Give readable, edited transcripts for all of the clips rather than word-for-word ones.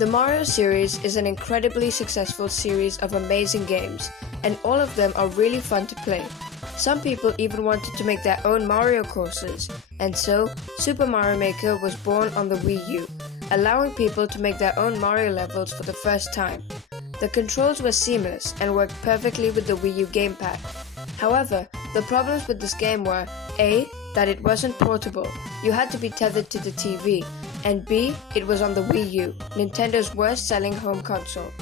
The Mario series is an incredibly successful series of amazing games, and all of them are really fun to play. Some people even wanted to make their own Mario courses, and so Super Mario Maker was born on the Wii U, allowing people to make their own Mario levels for the first time. The controls were seamless and worked perfectly with the Wii U gamepad. However, the problems with this game were A. That it wasn't portable, you had to be tethered to the TV, and B. It was on the Wii U, Nintendo's worst selling home console.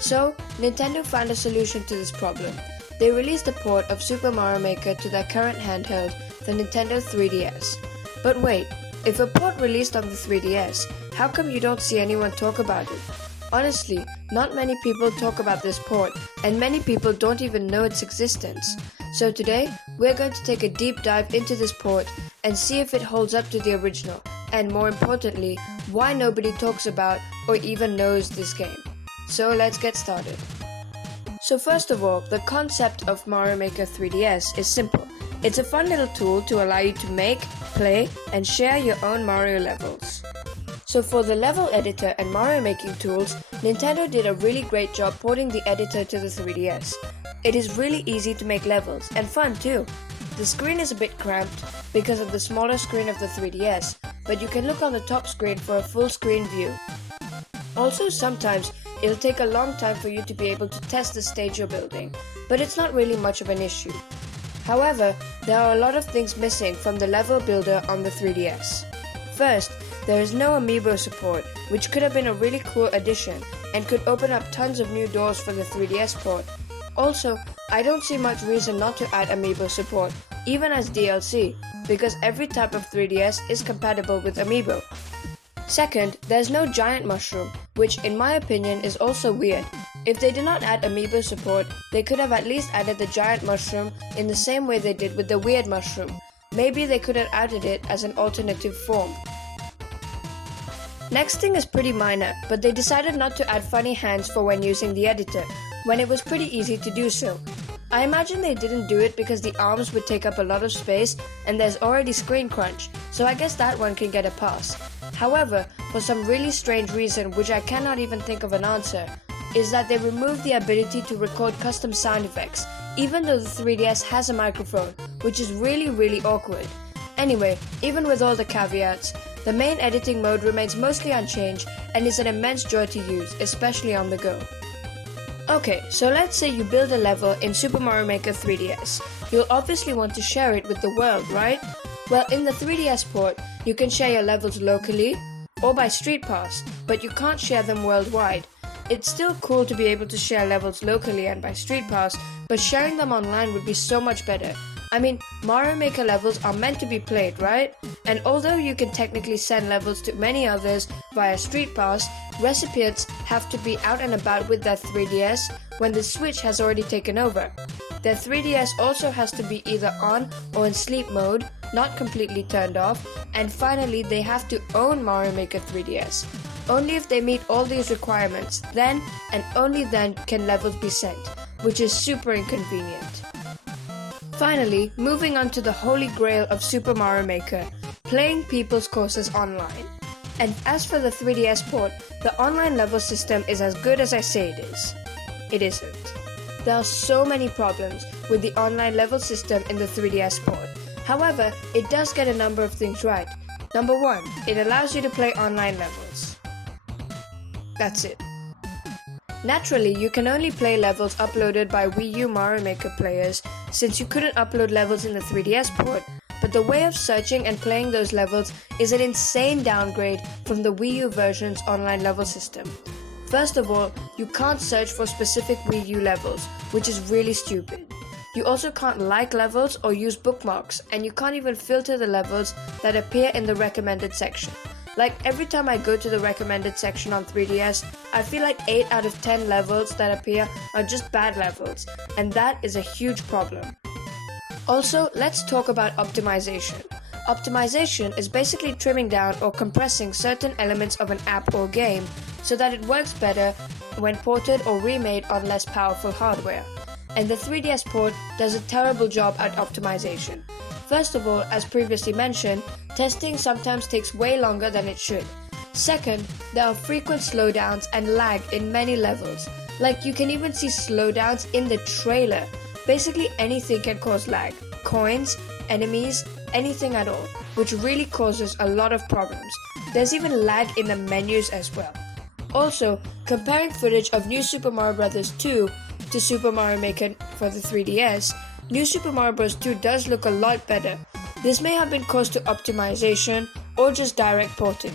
So, Nintendo found a solution to this problem. They released a port of Super Mario Maker to their current handheld, the Nintendo 3DS. But wait, if a port released on the 3DS, how come you don't see anyone talk about it? Honestly, not many people talk about this port, and many people don't even know its existence. So today, we're going to take a deep dive into this port and see if it holds up to the original, and more importantly, why nobody talks about or even knows this game. So let's get started. So first of all, the concept of Mario Maker 3DS is simple. It's a fun little tool to allow you to make, play, and share your own Mario levels. So for the level editor and Mario making tools, Nintendo did a really great job porting the editor to the 3DS. It is really easy to make levels, and fun too. The screen is a bit cramped because of the smaller screen of the 3DS, but you can look on the top screen for a full screen view. Also, sometimes it'll take a long time for you to be able to test the stage you're building, but it's not really much of an issue. However, there are a lot of things missing from the level builder on the 3DS. First, there is no Amiibo support, which could have been a really cool addition and could open up tons of new doors for the 3DS port. Also, I don't see much reason not to add Amiibo support, even as DLC, because every type of 3DS is compatible with Amiibo. Second, there's no giant mushroom, which in my opinion is also weird. If they did not add Amiibo support, they could have at least added the giant mushroom in the same way they did with the weird mushroom. Maybe they could have added it as an alternative form. Next thing is pretty minor, but they decided not to add funny hands for when using the editor, when it was pretty easy to do so. I imagine they didn't do it because the arms would take up a lot of space and there's already screen crunch, so I guess that one can get a pass. However, for some really strange reason which I cannot even think of an answer, is that they removed the ability to record custom sound effects, even though the 3DS has a microphone, which is really awkward. Anyway, even with all the caveats, the main editing mode remains mostly unchanged and is an immense joy to use, especially on the go. Okay, so let's say you build a level in Super Mario Maker 3DS. You'll obviously want to share it with the world, right? Well, in the 3DS port, you can share your levels locally or by Street Pass, but you can't share them worldwide. It's still cool to be able to share levels locally and by Street Pass, but sharing them online would be so much better. I mean, Mario Maker levels are meant to be played, right? And although you can technically send levels to many others via Street Pass, recipients have to be out and about with their 3DS when the Switch has already taken over. Their 3DS also has to be either on or in sleep mode, not completely turned off, and finally they have to own Mario Maker 3DS. Only if they meet all these requirements, then and only then can levels be sent, which is super inconvenient. Finally, moving on to the holy grail of Super Mario Maker, playing people's courses online. And as for the 3DS port, the online level system is as good as I say it is. It isn't. There are so many problems with the online level system in the 3DS port. However, it does get a number of things right. Number 1, it allows you to play online levels. That's it. Naturally, you can only play levels uploaded by Wii U Mario Maker players since you couldn't upload levels in the 3DS port, but the way of searching and playing those levels is an insane downgrade from the Wii U version's online level system. First of all, you can't search for specific Wii U levels, which is really stupid. You also can't like levels or use bookmarks, and you can't even filter the levels that appear in the recommended section. Like every time I go to the recommended section on 3DS, I feel like 8 out of 10 levels that appear are just bad levels, and that is a huge problem. Also, let's talk about optimization. Optimization is basically trimming down or compressing certain elements of an app or game so that it works better when ported or remade on less powerful hardware. And the 3DS port does a terrible job at optimization. First of all, as previously mentioned, testing sometimes takes way longer than it should. Second, there are frequent slowdowns and lag in many levels. Like you can even see slowdowns in the trailer. Basically anything can cause lag. Coins, enemies, anything at all, which really causes a lot of problems. There's even lag in the menus as well. Also, comparing footage of New Super Mario Bros. 2 to Super Mario Maker for the 3DS, New Super Mario Bros. 2 does look a lot better. This may have been caused to optimization or just direct porting.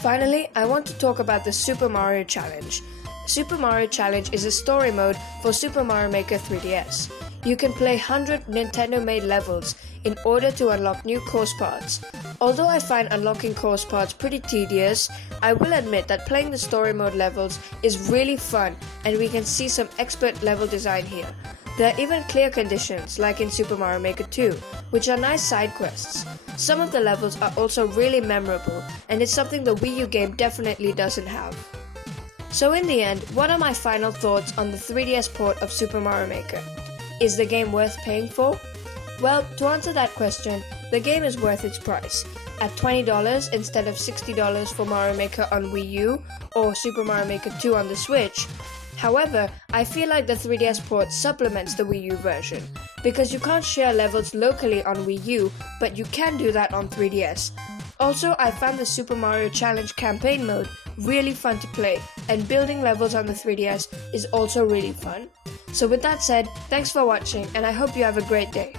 Finally, I want to talk about the Super Mario Challenge. Super Mario Challenge is a story mode for Super Mario Maker 3DS. You can play 100 Nintendo-made levels in order to unlock new course parts. Although I find unlocking course parts pretty tedious, I will admit that playing the story mode levels is really fun and we can see some expert level design here. There are even clear conditions like in Super Mario Maker 2, which are nice side quests. Some of the levels are also really memorable and it's something the Wii U game definitely doesn't have. So in the end, what are my final thoughts on the 3DS port of Super Mario Maker? Is the game worth paying for? Well, to answer that question, the game is worth its price. At $20 instead of $60 for Mario Maker on Wii U or Super Mario Maker 2 on the Switch. However, I feel like the 3DS port supplements the Wii U version, because you can't share levels locally on Wii U, but you can do that on 3DS. Also, I found the Super Mario Challenge campaign mode really fun to play, and building levels on the 3DS is also really fun. So with that said, thanks for watching and I hope you have a great day.